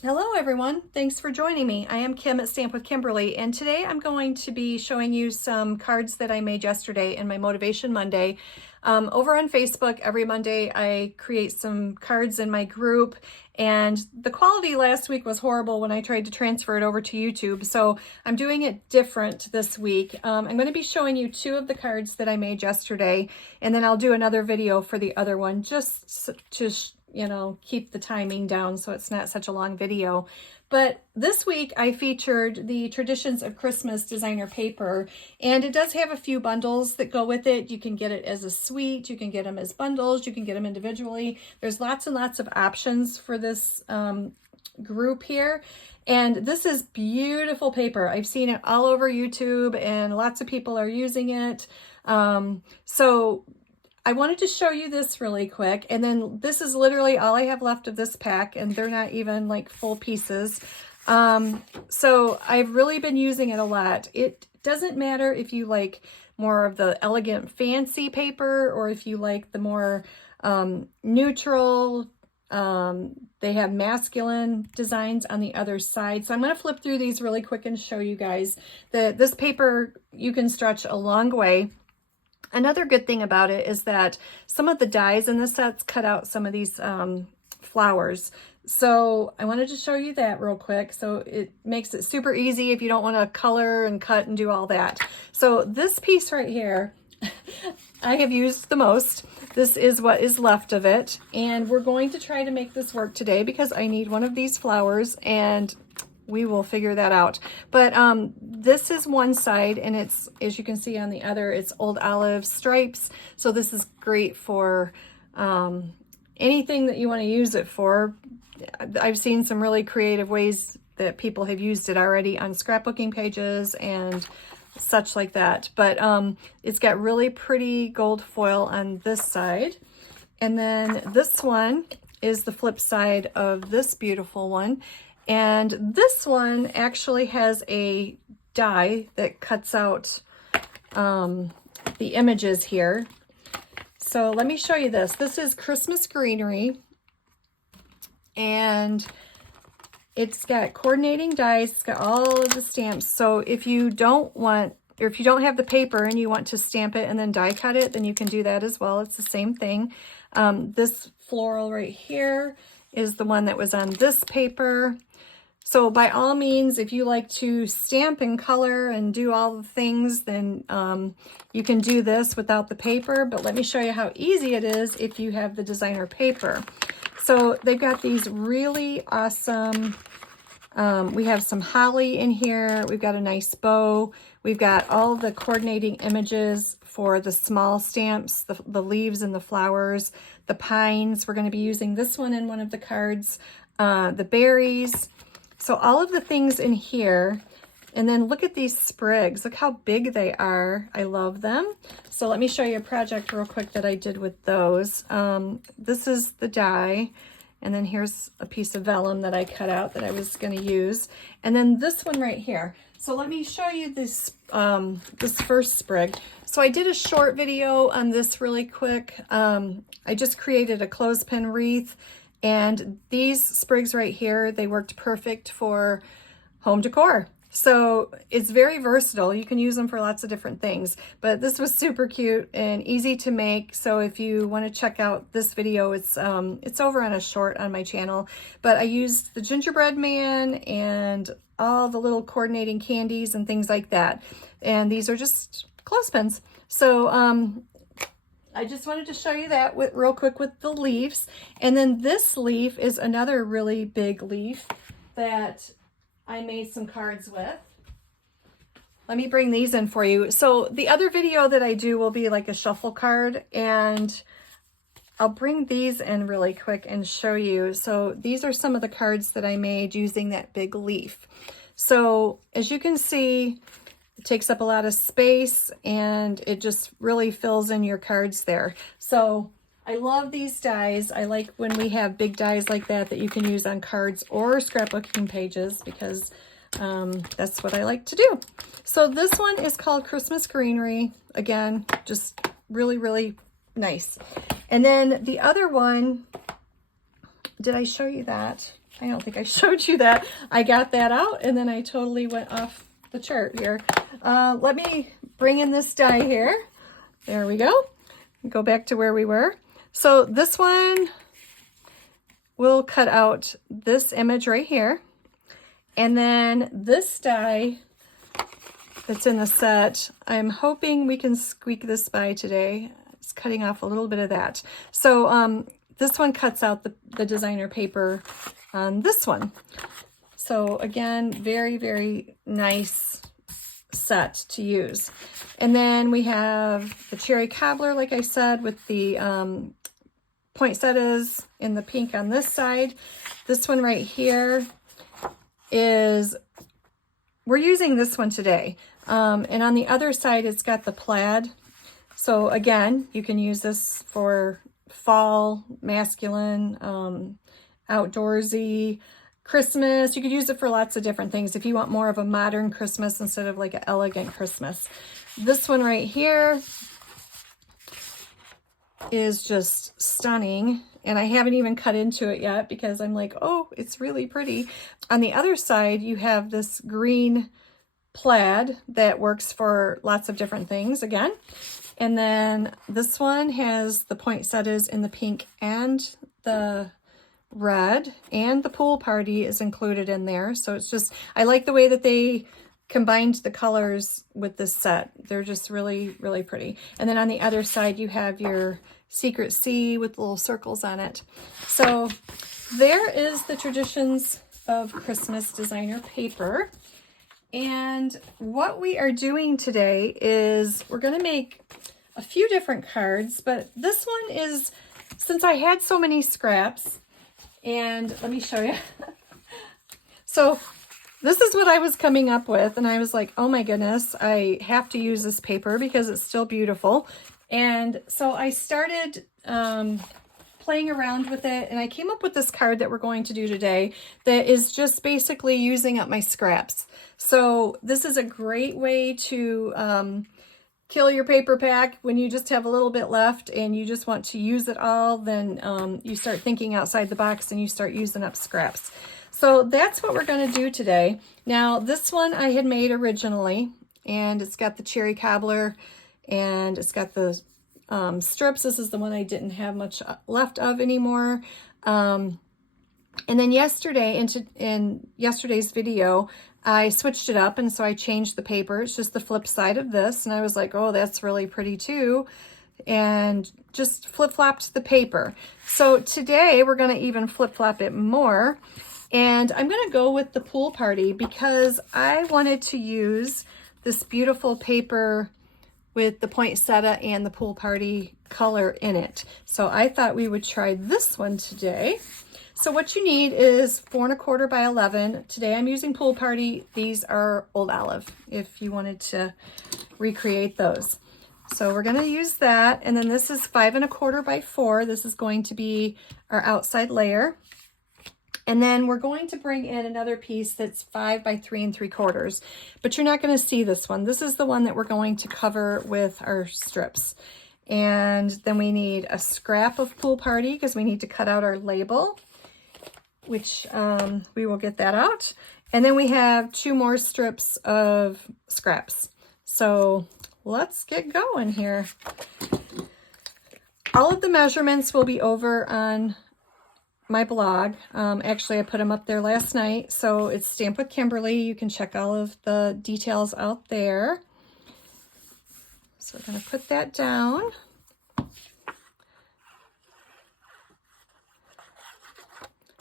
Hello everyone, thanks for joining me. I am Kim at Stamp with Kimberly, and today I'm going to be showing you some cards that I made yesterday in my Motivation Monday. Over on Facebook, every Monday I create some cards in my group, and the quality last week was horrible when I tried to transfer it over to YouTube, so I'm doing it different this week. I'm going to be showing you two of the cards that I made yesterday, and then I'll do another video for the other one just to keep the timing down so it's not such a long video. But this week I featured the Traditions of Christmas designer paper, and it does have a few bundles that go with it. You can get it as a suite, you can get them as bundles, you can get them individually. There's lots and lots of options for this group here. And this is beautiful paper. I've seen it all over YouTube and lots of people are using it. So I wanted to show you this really quick, and then this is literally all I have left of this pack, and they're not even like full pieces. So I've really been using it a lot. It doesn't matter if you like more of the elegant fancy paper or if you like the more neutral. They have masculine designs on the other side. So I'm going to flip through these really quick and show you guys that this paper you can stretch a long way. Another good thing about it is that some of the dies in the sets cut out some of these flowers. So I wanted to show you that real quick. So it makes it super easy if you don't want to color and cut and do all that. So this piece right here, I have used the most. This is what is left of it. And we're going to try to make this work today because I need one of these flowers, and we will figure that out. But this is one side, and it's, as you can see on the other, it's old olive stripes. So this is great for anything that you want to use it for. I've seen some really creative ways that people have used it already on scrapbooking pages and such like that. But it's got really pretty gold foil on this side. And then this one is the flip side of this beautiful one. And this one actually has a die that cuts out the images here. So let me show you this. This is Christmas greenery, and it's got coordinating dies. It's got all of the stamps. So if you don't want, or if you don't have the paper and you want to stamp it and then die cut it, then you can do that as well. It's the same thing. This floral right here is the one that was on this paper. So by all means, if you like to stamp and color and do all the things, then you can do this without the paper. But let me show you how easy it is if you have the designer paper. So they've got these really awesome, we have some holly in here. We've got a nice bow. We've got all the coordinating images for the small stamps, the leaves and the flowers, the pines. We're going to be using this one in one of the cards, the berries. So all of the things in here, and then look at these sprigs. Look how big they are. I love them. So let me show you a project real quick that I did with those. This is the die, and then here's a piece of vellum that I cut out that I was going to use. And then this one right here. So let me show you this, this first sprig. So I did a short video on this really quick. I just created a clothespin wreath. And these sprigs right here, they worked perfect for home decor. So it's very versatile. You can use them for lots of different things. But this was super cute and easy to make. So if you want to check out this video, it's over on a short on my channel. But I used the gingerbread man and all the little coordinating candies and things like that. And these are just clothespins. So I just wanted to show you that real quick with the leaves. And then this leaf is another really big leaf that I made some cards with. Let me bring these in for you. So the other video that I do will be like a shuffle card, and I'll bring these in really quick and show you. So these are some of the cards that I made using that big leaf. So as you can see, it takes up a lot of space and it just really fills in your cards there. So I love these dies. I like when we have big dies like that you can use on cards or scrapbooking pages, because that's what I like to do. So this one is called Christmas Greenery. Again, just really, really nice. And then the other one did I show you that? I don't think I showed you that. I got that out and then I totally went off the chart here. Let me bring in this die here. There we go. Go back to where we were. So this one will cut out this image right here. And then this die that's in the set, I'm hoping we can squeak this by today. It's cutting off a little bit of that. So this one cuts out the designer paper on this one. So again, very, very nice set to use. And then we have the cherry cobbler, like I said, with the poinsettias in the pink on this side. This one right here is, we're using this one today. And on the other side, it's got the plaid. So again, you can use this for fall, masculine, outdoorsy, Christmas. You could use it for lots of different things if you want more of a modern Christmas instead of like an elegant Christmas. This one right here is just stunning. And I haven't even cut into it yet because I'm like, oh, it's really pretty. On the other side, you have this green plaid that works for lots of different things again. And then this one has the poinsettias in the pink and the red, and the pool party is included in there. So it's just, I like the way that they combined the colors with this set. They're just really, really pretty. And then on the other side, you have your secret C with little circles on it. So there is the Traditions of Christmas designer paper. And what we are doing today is we're going to make a few different cards, but this one is, since I had so many scraps, and let me show you. So this is what I was coming up with, and I was like, oh my goodness, I have to use this paper because it's still beautiful. And so I started playing around with it, and I came up with this card that we're going to do today that is just basically using up my scraps. So this is a great way to kill your paper pack when you just have a little bit left and you just want to use it all. Then you start thinking outside the box and you start using up scraps. So that's what we're going to do today. Now this one I had made originally, and it's got the cherry cobbler and it's got the strips. This is the one I didn't have much left of anymore. And then yesterday, in yesterday's video, I switched it up, and so I changed the paper. It's just the flip side of this, and I was like, oh, that's really pretty too, and just flip-flopped the paper. So today we're going to even flip-flop it more, and I'm going to go with the pool party because I wanted to use this beautiful paper with the poinsettia and the pool party color in it. So I thought we would try this one today. So what you need is 4 1/4 by 11. Today I'm using pool party. These are Old Olive if you wanted to recreate those. So we're going to use that. And then this is 5 1/4 by 4. This is going to be our outside layer. And then we're going to bring in another piece that's 5 by 3 3/4. But you're not going to see this one. This is the one that we're going to cover with our strips. And then we need a scrap of pool party because we need to cut out our label, which we will get that out. And then we have 2 more strips of scraps. So let's get going here. All of the measurements will be over on my blog. Actually, I put them up there last night. So it's Stamp with Kimberly. You can check all of the details out there. So we're going to put that down.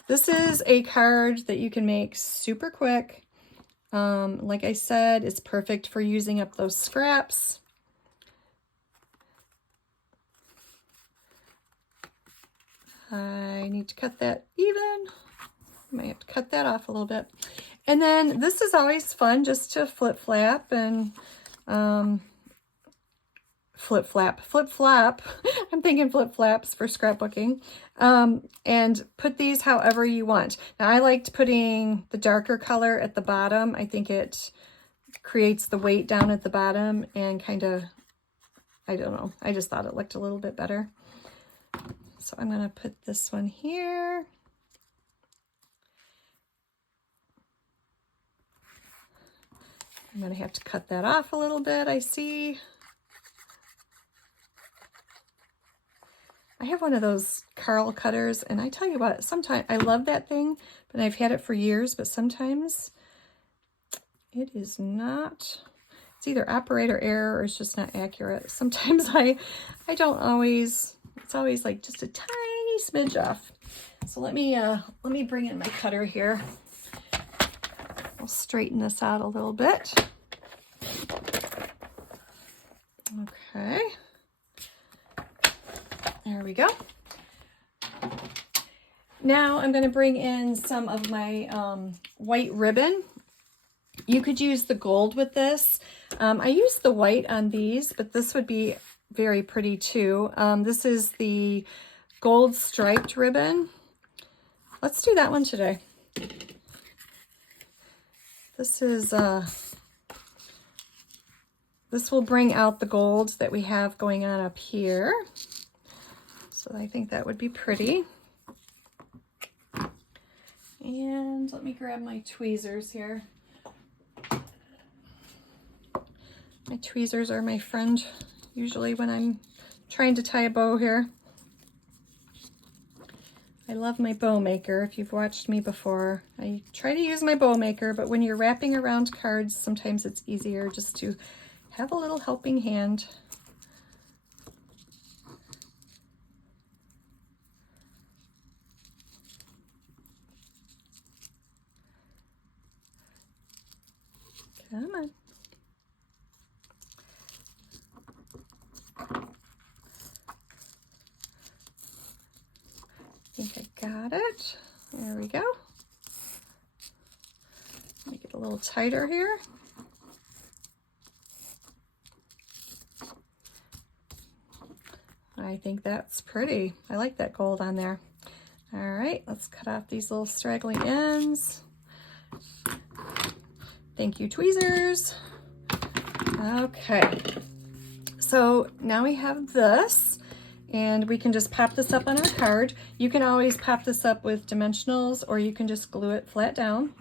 This is a card that you can make super quick. Like I said, it's perfect for using up those scraps. I need to cut that even. I might have to cut that off a little bit. And then this is always fun just to flip-flap and flip-flop. I'm thinking flip-flaps for scrapbooking. And put these however you want. Now I liked putting the darker color at the bottom. I think it creates the weight down at the bottom and kind of, I don't know, I just thought it looked a little bit better. So I'm going to put this one here. I'm going to have to cut that off a little bit, I see. I have one of those Carl cutters, and I tell you what, sometimes I love that thing, but I've had it for years, but sometimes it is not, it's either operator error or it's just not accurate. Sometimes I don't always, it's always like just a tiny smidge off. So let me bring in my cutter here. I'll straighten this out a little bit. Okay. There we go. Now I'm going to bring in some of my white ribbon. You could use the gold with this. I use the white on these, but this would be very pretty too. This is the gold striped ribbon. Let's do that one today. This is, this will bring out the gold that we have going on up here. So I think that would be pretty. And let me grab my tweezers here. My tweezers are my friend usually when I'm trying to tie a bow here. I love my bow maker. If you've watched me before, I try to use my bow maker, but when you're wrapping around cards, sometimes it's easier just to have a little helping hand. Come on. I think I got it. There we go. Make it a little tighter here. I think that's pretty. I like that gold on there. All right, let's cut off these little straggly ends. Thank you, tweezers. Okay, so now we have this, and we can just pop this up on our card. You can always pop this up with dimensionals, or you can just glue it flat down.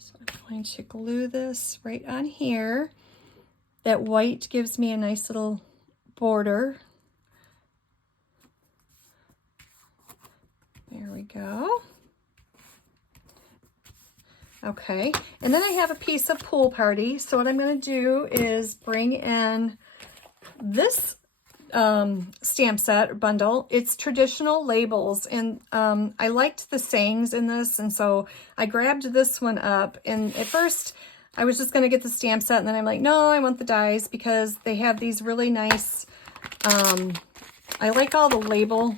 So I'm going to glue this right on here. That white gives me a nice little border. There we go. Okay, and then I have a piece of Pool Party. So what I'm going to do is bring in this stamp set or bundle. It's traditional labels, and I liked the sayings in this, and so I grabbed this one up. And at first I was just going to get the stamp set, and then I'm like, no, I want the dies because they have these really nice, I like all the label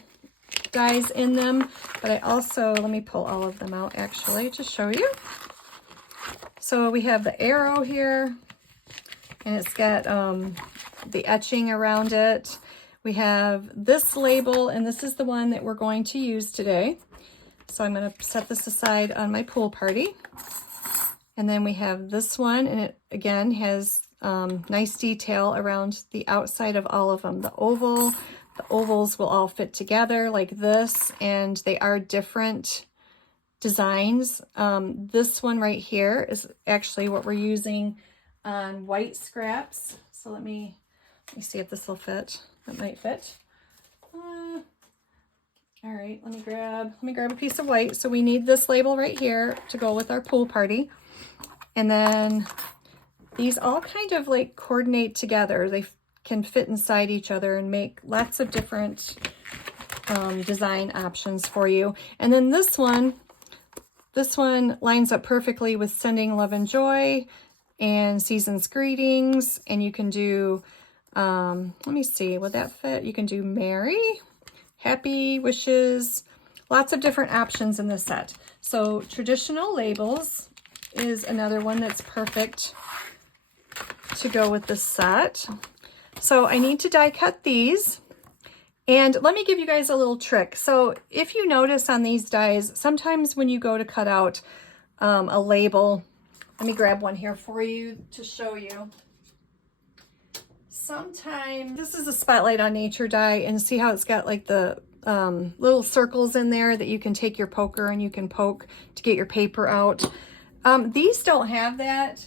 dies in them, but I also, let me pull all of them out actually to show you. So we have the arrow here, and it's got the etching around it. We have this label, and this is the one that we're going to use today. So I'm going to set this aside on my Pool Party. And then we have this one, and it again has nice detail around the outside of all of them. The ovals will all fit together like this, and they are different designs. This one right here is actually what we're using on white scraps. So let me see if this will fit. It might fit. All right, let me grab a piece of white. So we need this label right here to go with our Pool Party. And then these all kind of like coordinate together. They can fit inside each other and make lots of different design options for you. And then this one lines up perfectly with Sending Love and Joy and Season's Greetings. And you can do, let me see, would that fit? You can do Merry, Happy Wishes, lots of different options in this set. So traditional labels is another one that's perfect to go with the set. So I need to die cut these. And let me give you guys a little trick. So if you notice on these dies, sometimes when you go to cut out a label, let me grab one here for you to show you. Sometimes, this is a Spotlight on Nature die, and see how it's got like the little circles in there that you can take your poker and you can poke to get your paper out. These don't have that,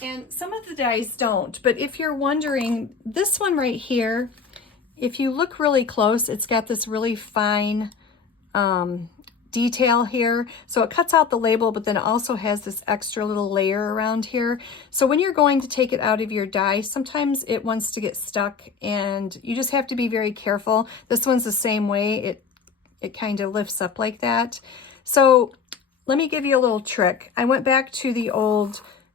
and some of the dies don't, but if you're wondering, this one right here, if you look really close, it's got this really fine detail here. So it cuts out the label, but then it also has this extra little layer around here. So when you're going to take it out of your die, sometimes it wants to get stuck and you just have to be very careful. This one's the same way. It kind of lifts up like that. So let me give you a little trick. I went back to the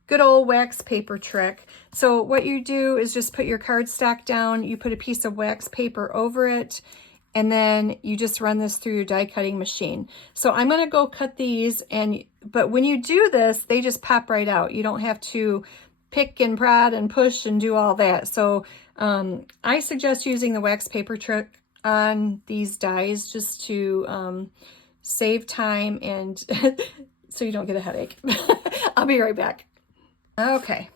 good old wax paper trick. So what you do is just put your cardstock down, you put a piece of wax paper over it, and then you just run this through your die cutting machine. So I'm gonna go cut these, but when you do this, they just pop right out. You don't have to pick and prod and push and do all that. So I suggest using the wax paper trick on these dies just to save time and so you don't get a headache. I'll be right back. Okay.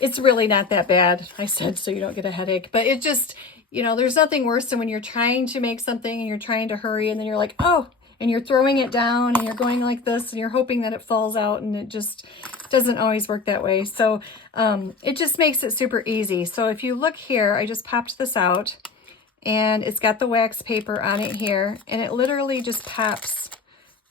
It's really not that bad. I said so you don't get a headache, but it just, there's nothing worse than when you're trying to make something and you're trying to hurry and then you're like, oh, and you're throwing it down and you're going like this and you're hoping that it falls out, and it just doesn't always work that way. So it just makes it super easy. So if you look here, I just popped this out and it's got the wax paper on it here, and it literally just pops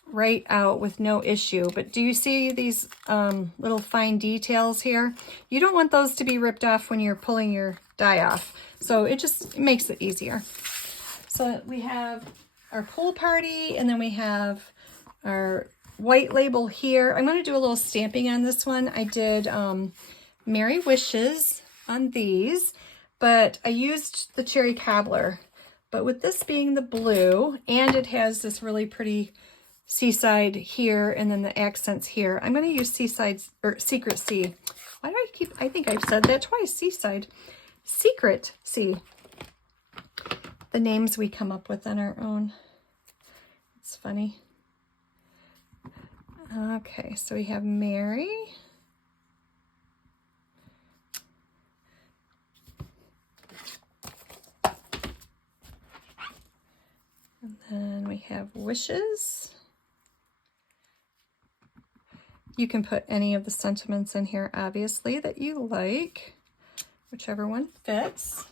right out with no issue. But do you see these little fine details here? You don't want those to be ripped off when you're pulling your die off. So it just makes it easier. So we have our pool party, and then we have our white label here. I'm going to do a little stamping on this one. I did Merry Wishes on these, but I used the cherry cobbler. But with this being the blue, and it has this really pretty seaside here, and then the accents here, I'm going to use Seaside, or Secret Sea. Why do I think I've said that twice, Seaside. Secret Sea. The names we come up with on our own. It's funny. Okay, so we have Mary. And then we have Wishes. You can put any of the sentiments in here, obviously, that you like, whichever one fits.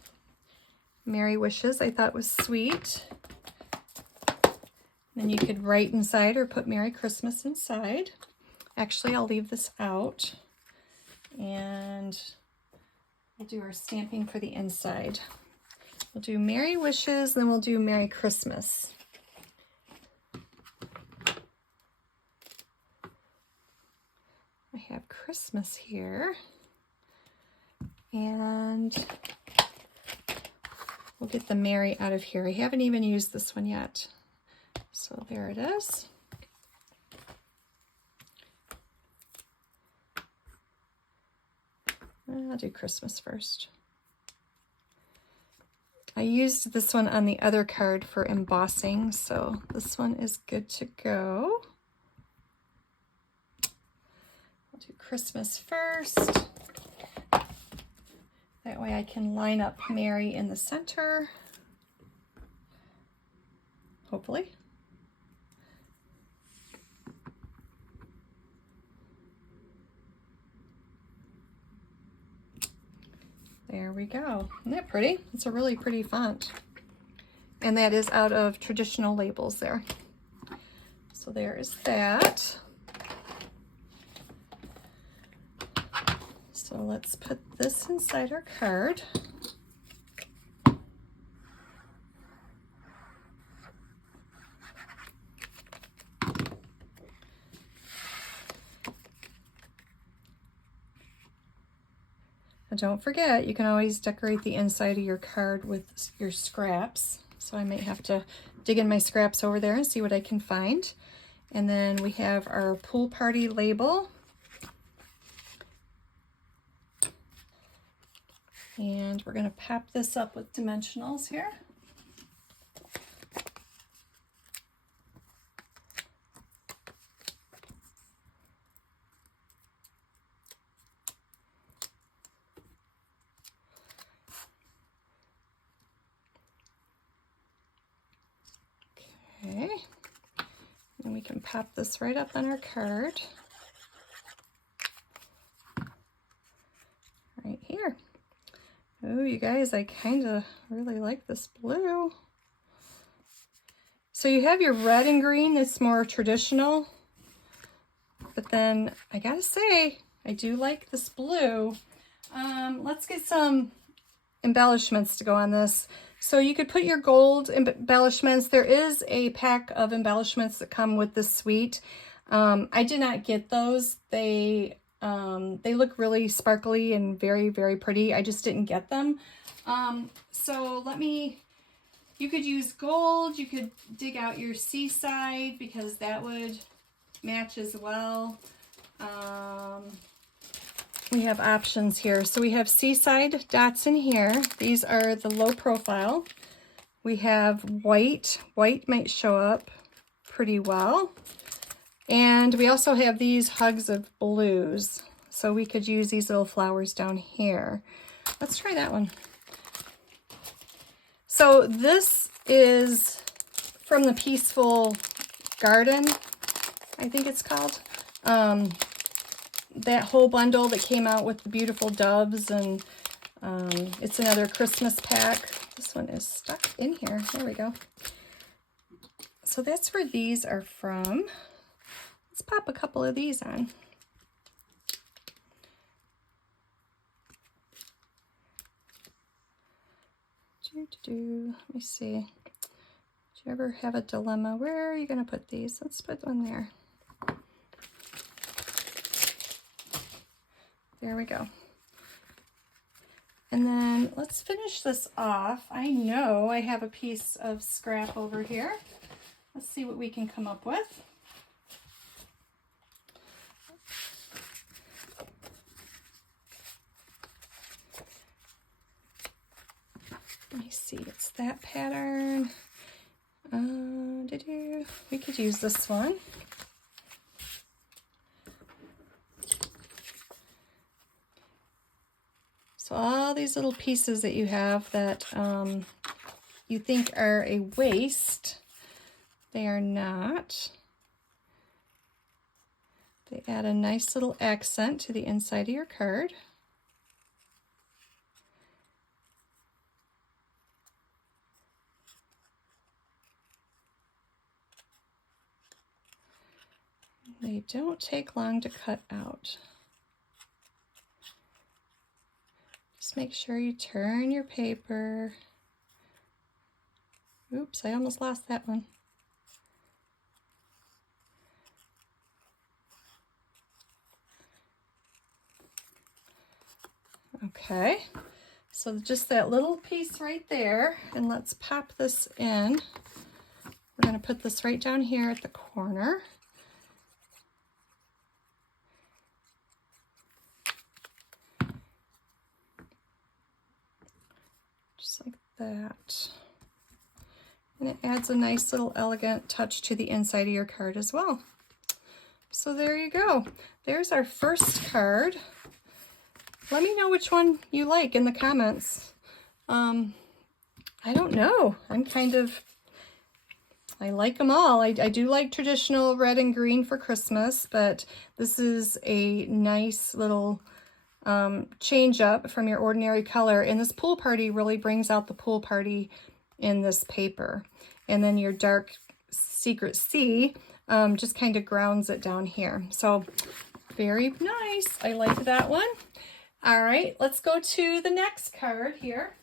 Merry Wishes, I thought was sweet. Then you could write inside or put Merry Christmas inside. Actually, I'll leave this out, and we'll do our stamping for the inside. We'll do Merry Wishes, then we'll do Merry Christmas. I have Christmas here, and we'll get the Merry out of here. I haven't even used this one yet. So there it is. I'll do Christmas first. I used this one on the other card for embossing, so this one is good to go. I'll do Christmas first. That way I can line up Mary in the center, hopefully. There we go. Isn't that pretty? It's a really pretty font. And that is out of Traditional Labels there. So there is that. So let's put this inside our card. And don't forget, you can always decorate the inside of your card with your scraps. So I might have to dig in my scraps over there and see what I can find. And then we have our pool party label. And we're going to pop this up with dimensionals here. Okay, and we can pop this right up on our card. Right here. Oh, you guys, I kind of really like this blue. So you have your red and green that's more traditional, but then I gotta say, I do like this blue. Let's get some embellishments to go on this. So you could put your gold embellishments. There is a pack of embellishments that come with this suite. I did not get those. They look really sparkly and very, very pretty. I just didn't get them. So you could use gold. You could dig out your seaside because that would match as well. We have options here. So we have seaside dots in here. These are the low profile. We have white. White might show up pretty well. And we also have these hugs of blues. So we could use these little flowers down here. Let's try that one. So this is from the Peaceful Garden, I think it's called. That whole bundle that came out with the beautiful doves, and it's another Christmas pack. This one is stuck in here. There we go. So that's where these are from. Let's pop a couple of these on. Let me see. Did you ever have a dilemma? Where are you going to put these? Let's put one there. There we go. And then let's finish this off. I know I have a piece of scrap over here. Let's see what we can come up with. Let me see, it's that pattern. We could use this one. So all these little pieces that you have that you think are a waste, they are not. They add a nice little accent to the inside of your card. They don't take long to cut out. Just make sure you turn your paper. Oops, I almost lost that one. Okay, so just that little piece right there, and let's pop this in. We're going to put this right down here at the corner. Just like that. And it adds a nice little elegant touch to the inside of your card as well. So there you go. There's our first card. Let me know which one you like in the comments. I don't know. I like them all. I do like traditional red and green for Christmas, but this is a nice little change up from your ordinary color. And this pool party really brings out the pool party in this paper. And then your dark secret sea just kind of grounds it down here. So very nice. I like that one. All right, let's go to the next card here.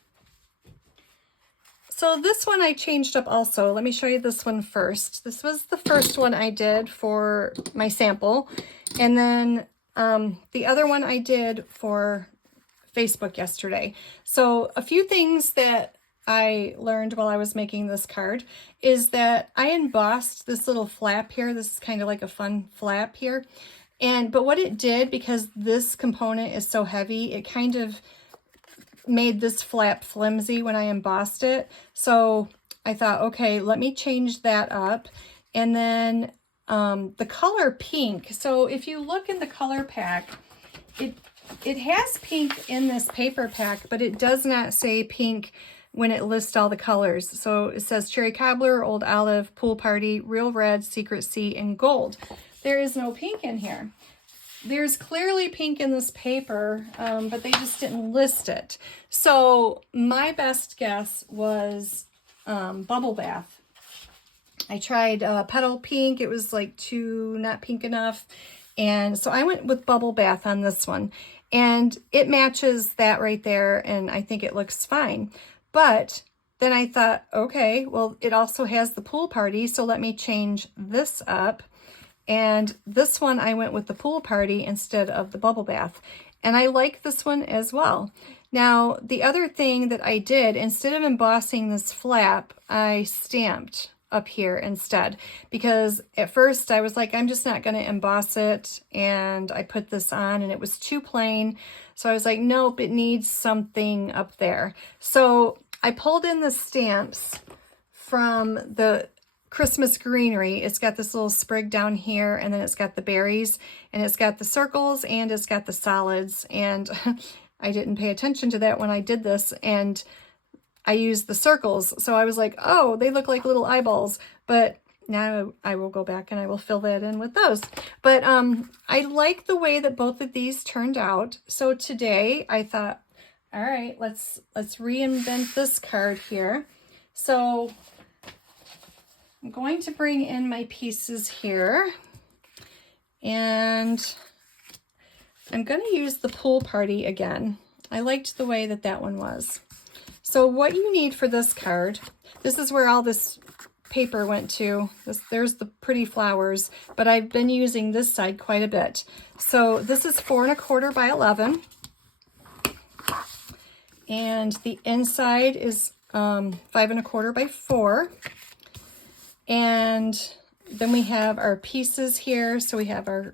So this one I changed up also. Let me show you this one first. This was the first one I did for my sample. And then the other one I did for Facebook yesterday. So a few things that I learned while I was making this card is that I embossed this little flap here. This is kind of like a fun flap here. But what it did, because this component is so heavy, it kind of made this flap flimsy when I embossed it. So I thought, okay, let me change that up. And then the color pink. So if you look in the color pack, it has pink in this paper pack, but it does not say pink when it lists all the colors. So it says cherry cobbler, old olive, pool party, real red, secret sea, and gold. There is no pink in here. There's clearly pink in this paper, but they just didn't list it. So my best guess was bubble bath. I tried petal pink. It was like too not pink enough. And so I went with bubble bath on this one. And it matches that right there, and I think it looks fine. But then I thought, okay, well, it also has the pool party, so let me change this up. And this one, I went with the pool party instead of the bubble bath. And I like this one as well. Now, the other thing that I did, instead of embossing this flap, I stamped up here instead. Because at first I was like, I'm just not going to emboss it. And I put this on and it was too plain. So I was like, nope, it needs something up there. So I pulled in the stamps from the Christmas greenery. It's got this little sprig down here, and then it's got the berries, and it's got the circles, and it's got the solids. And I didn't pay attention to that when I did this, and I used the circles. So I was like, oh, they look like little eyeballs. But now I will go back and I will fill that in with those. But I like the way that both of these turned out. So today I thought, all right, let's reinvent this card here. So I'm going to bring in my pieces here, and I'm going to use the pool party again. I liked the way that that one was. So what you need for this card, this is where all this paper went to. There's the pretty flowers, but I've been using this side quite a bit. So this is 4 1/4 by 11, and the inside is 5 1/4 by 4. And then we have our pieces here. So we have our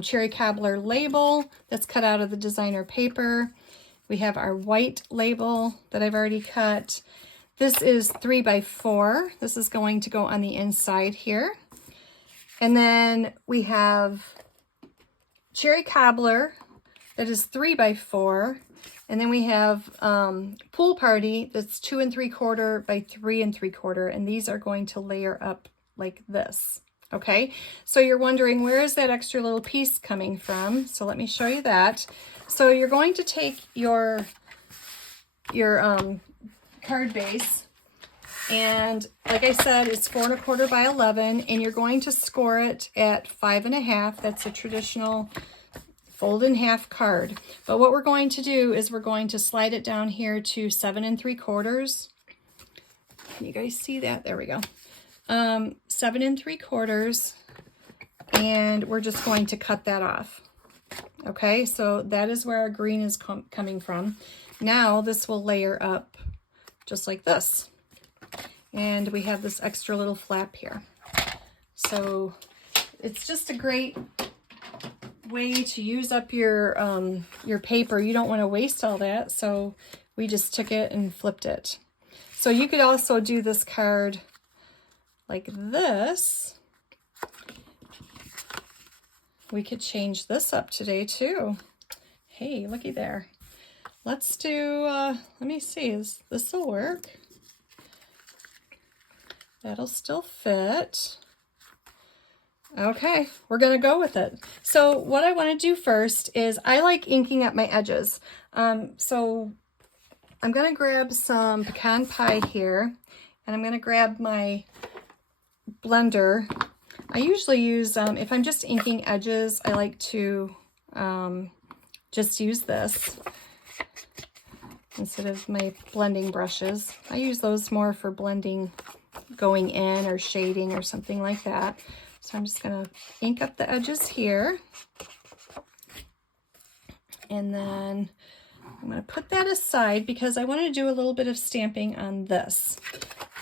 cherry cobbler label that's cut out of the designer paper. We have our white label that I've already cut. This is 3 by 4. This is going to go on the inside here. And then we have cherry cobbler that is 3 by 4. And then we have pool party that's 2 3/4 by 3 3/4, and these are going to layer up like this. Okay, so you're wondering, where is that extra little piece coming from? So let me show you that. So you're going to take your card base, and like I said, it's 4 1/4 by 11, and you're going to score it at 5 1/2. That's a traditional fold in half card. But what we're going to do is we're going to slide it down here to 7 3/4. Can you guys see that? There we go. 7 3/4, and we're just going to cut that off. Okay, so that is where our green is coming from. Now this will layer up just like this. And we have this extra little flap here. So it's just a great way to use up your paper. You don't want to waste all that, so we just took it and flipped it. So you could also do this card like this. We could change this up today too. Hey, looky there. Let's do, let me see, this will work. That'll still fit. Okay, we're gonna go with it. So what I wanna do first is I like inking up my edges. So I'm gonna grab some pecan pie here, and I'm gonna grab my blender. I usually use, if I'm just inking edges, I like to just use this instead of my blending brushes. I use those more for blending, going in or shading or something like that. So I'm just going to ink up the edges here. And then I'm going to put that aside because I want to do a little bit of stamping on this.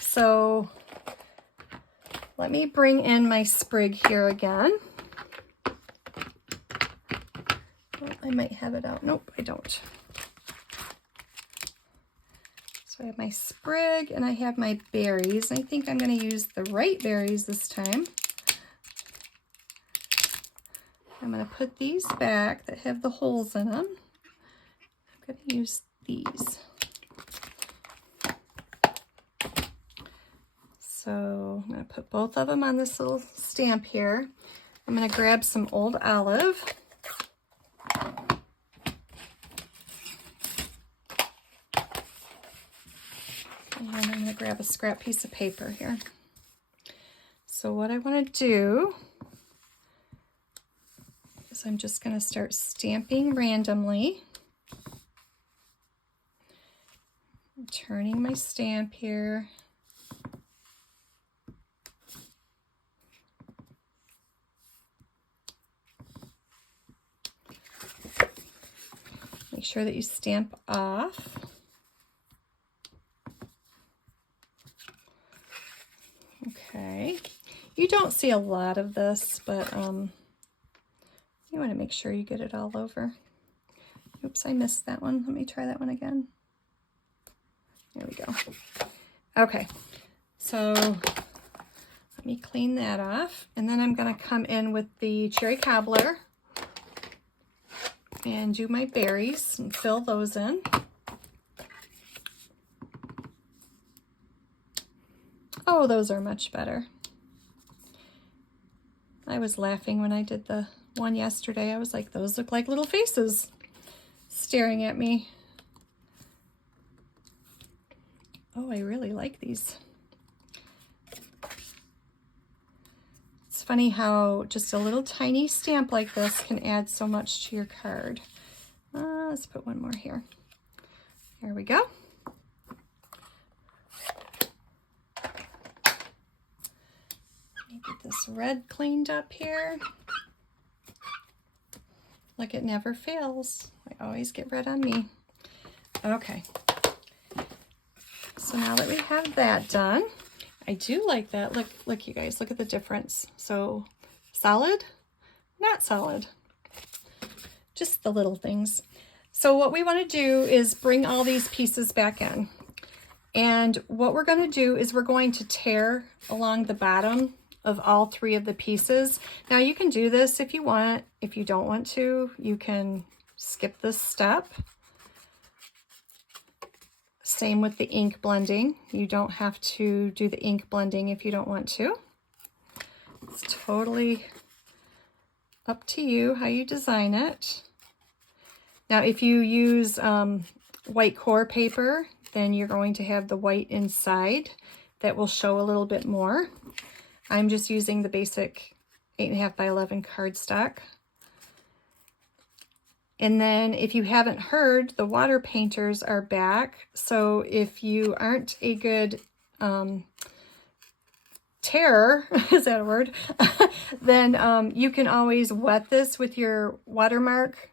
So let me bring in my sprig here again. Well, I might have it out. Nope, I don't. So I have my sprig and I have my berries. I think I'm going to use the right berries this time. I'm going to put these back that have the holes in them. I'm going to use these. So I'm going to put both of them on this little stamp here. I'm going to grab some old olive. And I'm going to grab a scrap piece of paper here. So what I want to do is I'm just going to start stamping randomly. I'm turning my stamp here. Make sure that you stamp off. Okay. You don't see a lot of this, but you want to make sure you get it all over. Oops, I missed that one. Let me try that one again. There we go. Okay, so let me clean that off, and then I'm going to come in with the cherry cobbler and do my berries and fill those in. Oh, those are much better. I was laughing when I did the one yesterday. I was like, those look like little faces staring at me. Oh, I really like these. It's funny how just a little tiny stamp like this can add so much to your card. Let's put one more here. There we go. Let me get this red cleaned up here. Look, it never fails. I always get red on me. Okay. So now that we have that done, I do like that. Look, you guys, look at the difference. So solid, not solid. Just the little things. So what we want to do is bring all these pieces back in. And what we're going to do is we're going to tear along the bottom of all three of the pieces. Now you can do this if you want. If you don't want to, you can skip this step. Same with the ink blending. You don't have to do the ink blending if you don't want to. It's totally up to you how you design it. Now, if you use white core paper, then you're going to have the white inside that will show a little bit more. I'm just using the basic 8.5 by 11 cardstock. And then if you haven't heard, the water painters are back. So if you aren't a good tearer, is that a word? Then you can always wet this with your watermark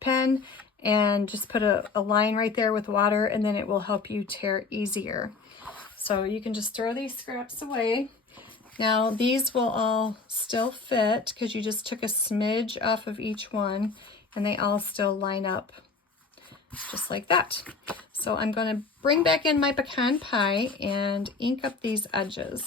pen and just put a line right there with water, and then it will help you tear easier. So you can just throw these scraps away. Now these will all still fit because you just took a smidge off of each one, and they all still line up just like that. So I'm going to bring back in my pecan pie and ink up these edges.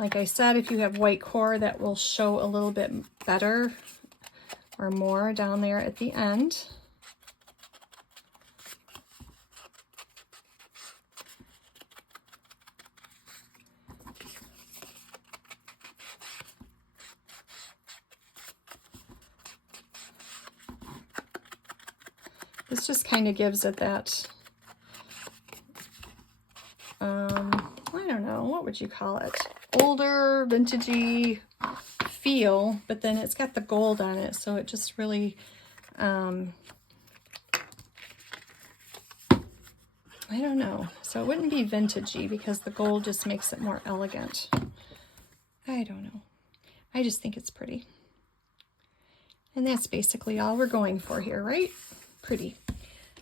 Like I said, if you have white core, that will show a little bit better or more down there at the end. This just kind of gives it that, I don't know, what would you call it? Older, vintagey feel, but then it's got the gold on it, so it just really, I don't know. So it wouldn't be vintagey because the gold just makes it more elegant. I don't know. I just think it's pretty. And that's basically all we're going for here, right? Pretty.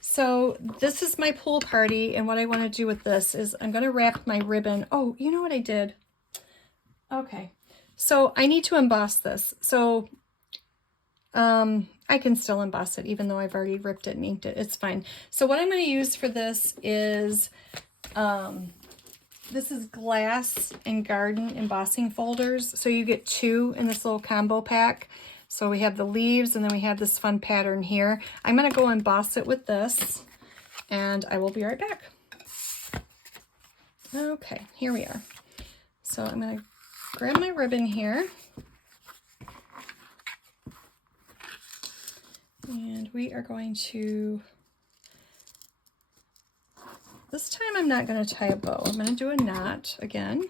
So this is my pool party, and what I want to do with this is I'm going to wrap my ribbon. Oh, you know what I did? Okay, so I need to emboss this. So I can still emboss it even though I've already ripped it and inked it. It's fine. So what I'm going to use for this is glass and garden embossing folders. So you get 2 in this little combo pack. So we have the leaves, and then we have this fun pattern here. I'm going to go emboss it with this. and I will be right back. Okay, here we are. So I'm going to grab my ribbon here. And we are going to, this time I'm not going to tie a bow. I'm going to do a knot again.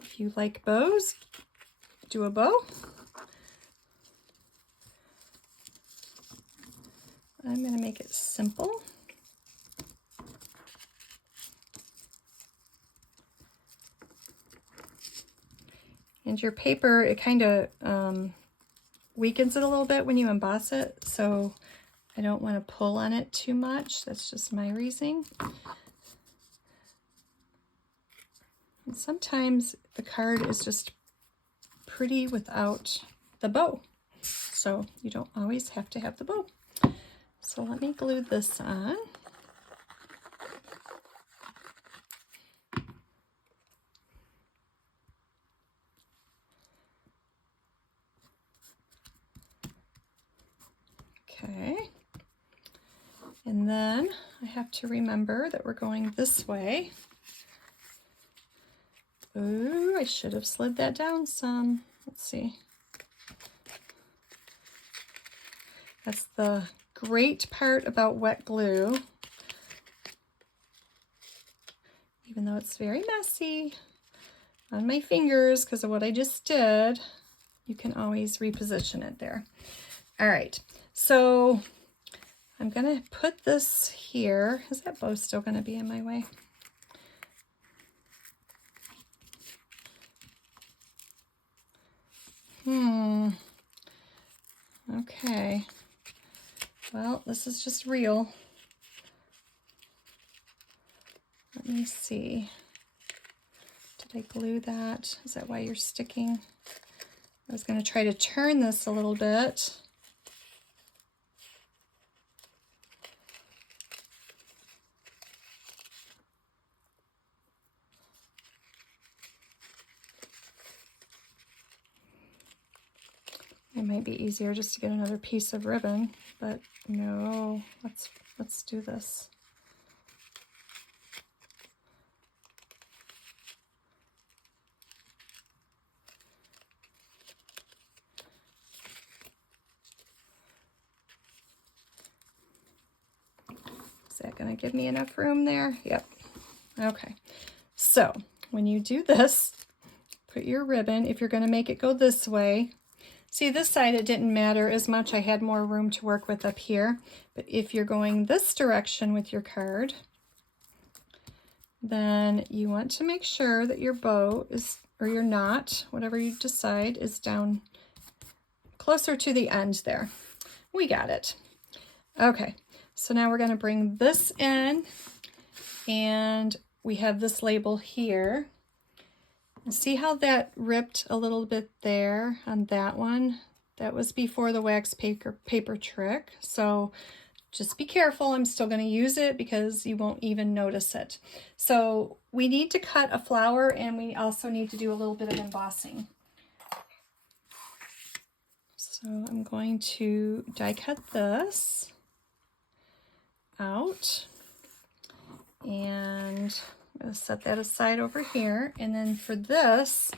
If you like bows, do a bow. I'm going to make it simple. And your paper, it kind of weakens it a little bit when you emboss it, so I don't want to pull on it too much. That's just my reasoning. And sometimes the card is just pretty without the bow, so you don't always have to have the bow. So let me glue this on. Okay, and then I have to remember that we're going this way. Ooh, I should have slid that down some. Let's see. That's the great part about wet glue. Even though it's very messy on my fingers because of what I just did, you can always reposition it there. All right, so I'm gonna put this here. Is that bow still gonna be in my way? Okay. Well, this is just real. Let me see. Did I glue that? Is that why you're sticking? I was going to try to turn this a little bit. It might be easier just to get another piece of ribbon, but no, let's do this. Is that going to give me enough room there? Yep. Okay. So when you do this, put your ribbon, if you're going to make it go this way, see this side it didn't matter as much, I had more room to work with up here, but if you're going this direction with your card, then you want to make sure that your bow is, or your knot, whatever you decide, is down closer to the end there. We got it. Okay, so now we're going to bring this in, and we have this label here. And see how that ripped a little bit there on that one? That was before the wax paper trick. So just be careful. I'm still going to use it because you won't even notice it. So we need to cut a flower, and we also need to do a little bit of embossing. So I'm going to die cut this out, and I'm going to set that aside over here. And then for this,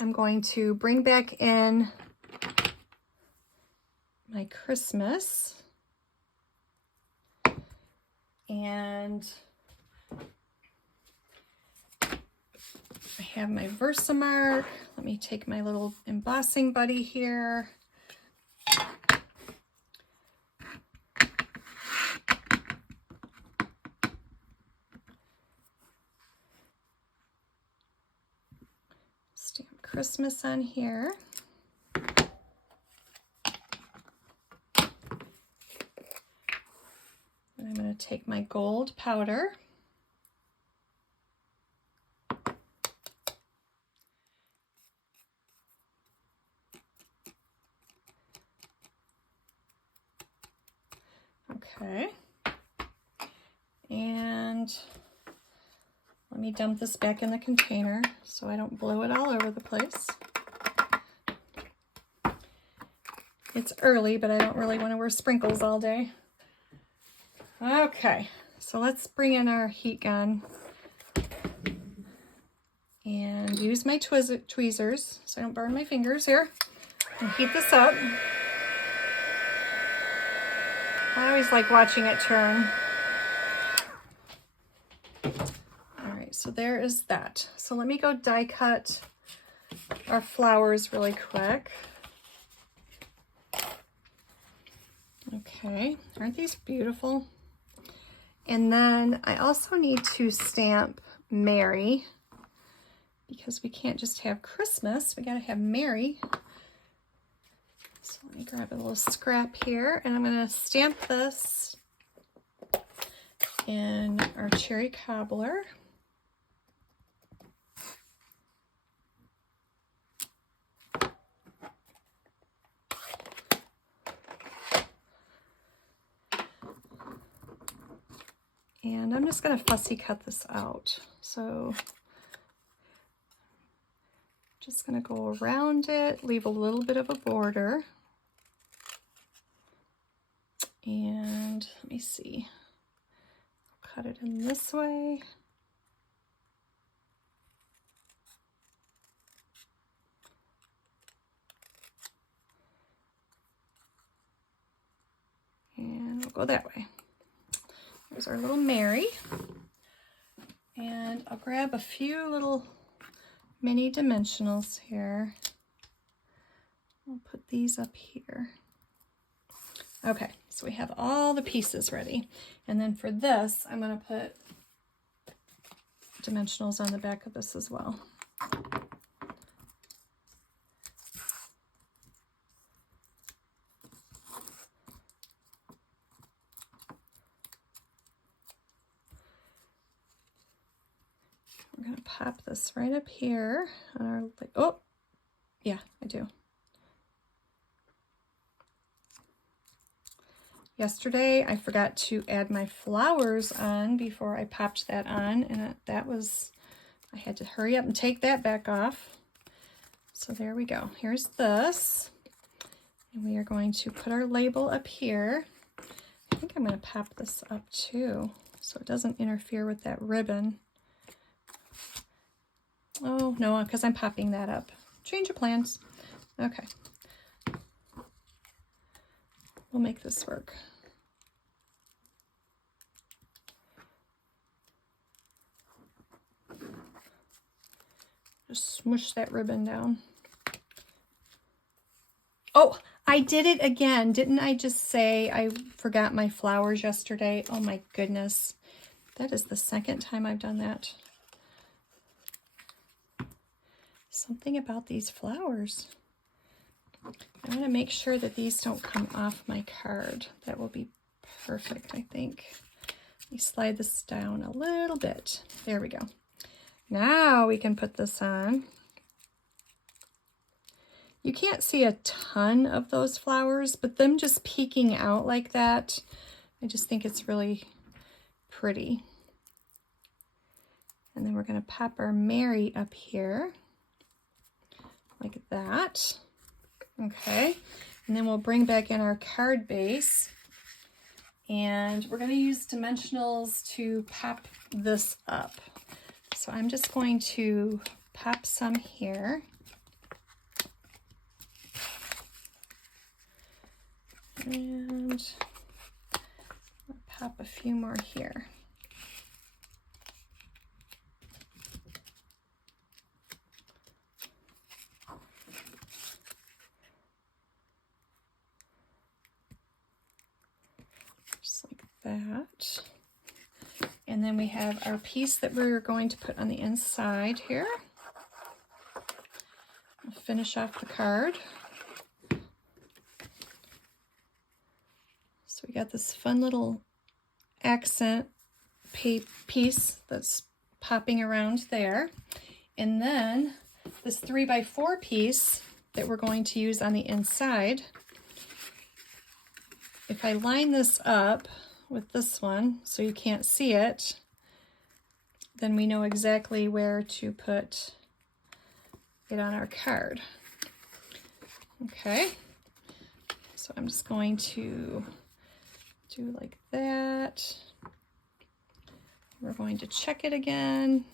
I'm going to bring back in my Christmas. And I have my Versamark. Let me take my little embossing buddy here. Stamp Christmas on here. And I'm going to take my gold powder. Okay. And let me dump this back in the container so I don't blow it all over the place. It's early, but I don't really want to wear sprinkles all day. Okay, so let's bring in our heat gun and use my tweezers so I don't burn my fingers here, and heat this up. I always like watching it turn. All right, so there is that. So let me go die cut our flowers really quick. Okay, aren't these beautiful? And then I also need to stamp Mary, because we can't just have Christmas, we gotta have Mary. So let me grab a little scrap here, and I'm gonna stamp this in our cherry cobbler. And I'm just gonna fussy cut this out. So just gonna go around it, leave a little bit of a border. And let me see, cut it in this way. And we'll go that way. There's our little Mary. And I'll grab a few little mini dimensionals here. I'll put these up here. Okay, so we have all the pieces ready. And then for this, I'm going to put dimensionals on the back of this as well. We're going to pop this right up here on our, oh, yeah, I do. Yesterday, I forgot to add my flowers on before I popped that on, and that was, I had to hurry up and take that back off. So there we go. Here's this. And we are going to put our label up here. I think I'm going to pop this up too, so it doesn't interfere with that ribbon. Oh, no, because I'm popping that up. Change of plans. Okay. We'll make this work. Just smush that ribbon down. Oh, I did it again. Didn't I just say I forgot my flowers yesterday? Oh my goodness. That is the second time I've done that. Something about these flowers. I want to make sure that these don't come off my card. That will be perfect, I think. Let me slide this down a little bit. There we go. Now we can put this on. You can't see a ton of those flowers, but them just peeking out like that, I just think it's really pretty. And then we're going to pop our Mary up here like that. Okay, and then we'll bring back in our card base, and we're going to use dimensionals to pop this up. So I'm just going to pop some here. And I'll pop a few more here. Just like that. And then we have our piece that we're going to put on the inside here. I'll finish off the card. So we got this fun little accent piece that's popping around there. And then this 3x4 piece that we're going to use on the inside. If I line this up with this one so you can't see it, then we know exactly where to put it on our card. Okay, so I'm just going to do like that. We're going to check it again.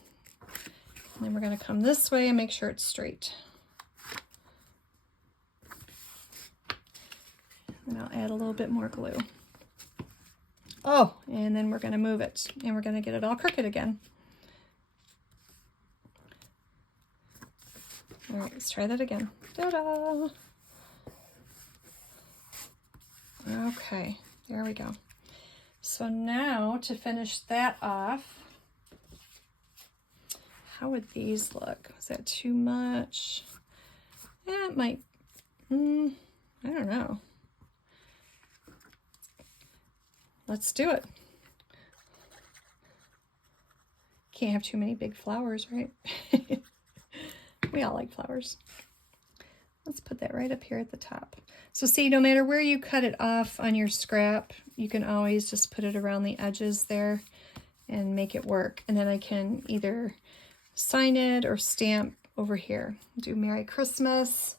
And then we're going to come this way and make sure it's straight. And I'll add a little bit more glue. Oh, and then we're going to move it and we're going to get it all crooked again. All right, let's try that again. Ta-da! Okay, there we go. So now to finish that off, how would these look? Is that too much? Yeah, it might, I don't know. Let's do it. Can't have too many big flowers, right? We all like flowers. Let's put that right up here at the top. So see, no matter where you cut it off on your scrap, you can always just put it around the edges there and make it work. And then I can either sign it or stamp over here. Do Merry Christmas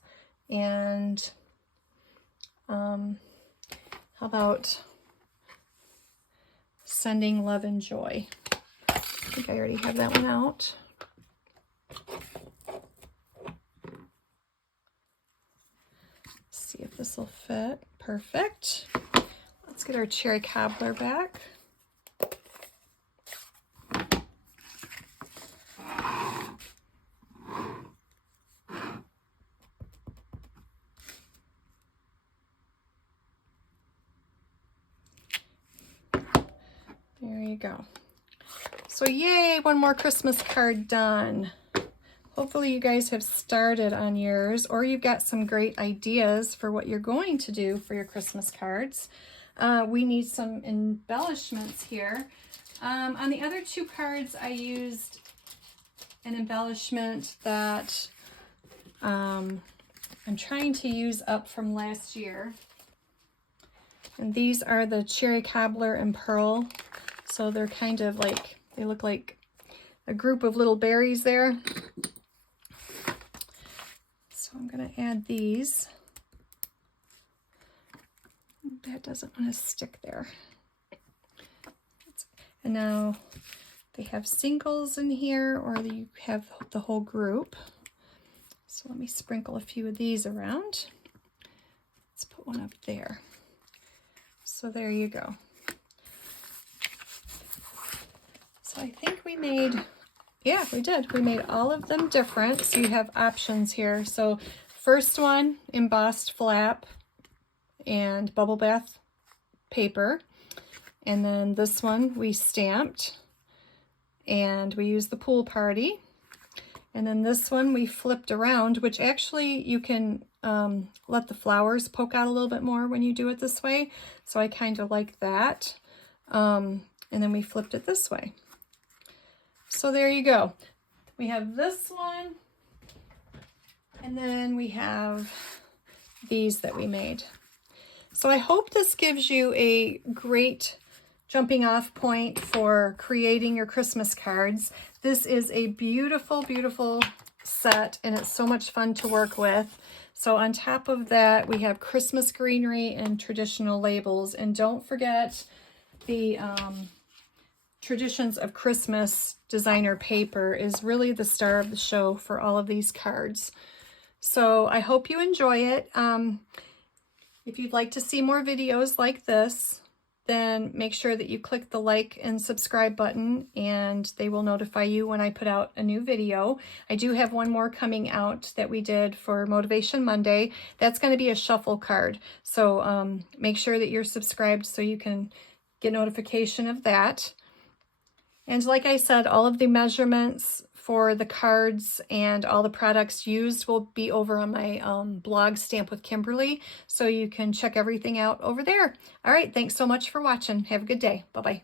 and how about Sending Love and Joy. I think I already have that one out. See if this will fit. Perfect. Let's get our cherry cobbler back. There you go. So yay, one more Christmas card done. Hopefully you guys have started on yours, or you've got some great ideas for what you're going to do for your Christmas cards. We need some embellishments here. On the other two cards, I used an embellishment that I'm trying to use up from last year. And these are the Cherry Cobbler and Pearl. So they're kind of like, they look like a group of little berries there. So I'm going to add these. That doesn't want to stick there. And now they have singles in here, or you have the whole group. So let me sprinkle a few of these around. Let's put one up there. So there you go. So I think we made, yeah, we did. We made all of them different. So you have options here. So first one, embossed flap and bubble bath paper. And then this one we stamped and we used the pool party. And then this one we flipped around, which actually you can let the flowers poke out a little bit more when you do it this way. So I kind of like that. And then we flipped it this way. So there you go. We have this one, and then we have these that we made. So I hope this gives you a great jumping off point for creating your Christmas cards. This is a beautiful, beautiful set, and it's so much fun to work with. So on top of that, we have Christmas greenery and traditional labels. And don't forget the Traditions of Christmas designer paper is really the star of the show for all of these cards. So I hope you enjoy it. If you'd like to see more videos like this, then make sure that you click the like and subscribe button, and they will notify you when I put out a new video. I do have one more coming out that we did for Motivation Monday. That's going to be a shuffle card. So make sure that you're subscribed so you can get notification of that. And like I said, all of the measurements for the cards and all the products used will be over on my blog, Stamp with Kimberly, so you can check everything out over there. All right, thanks so much for watching. Have a good day. Bye-bye.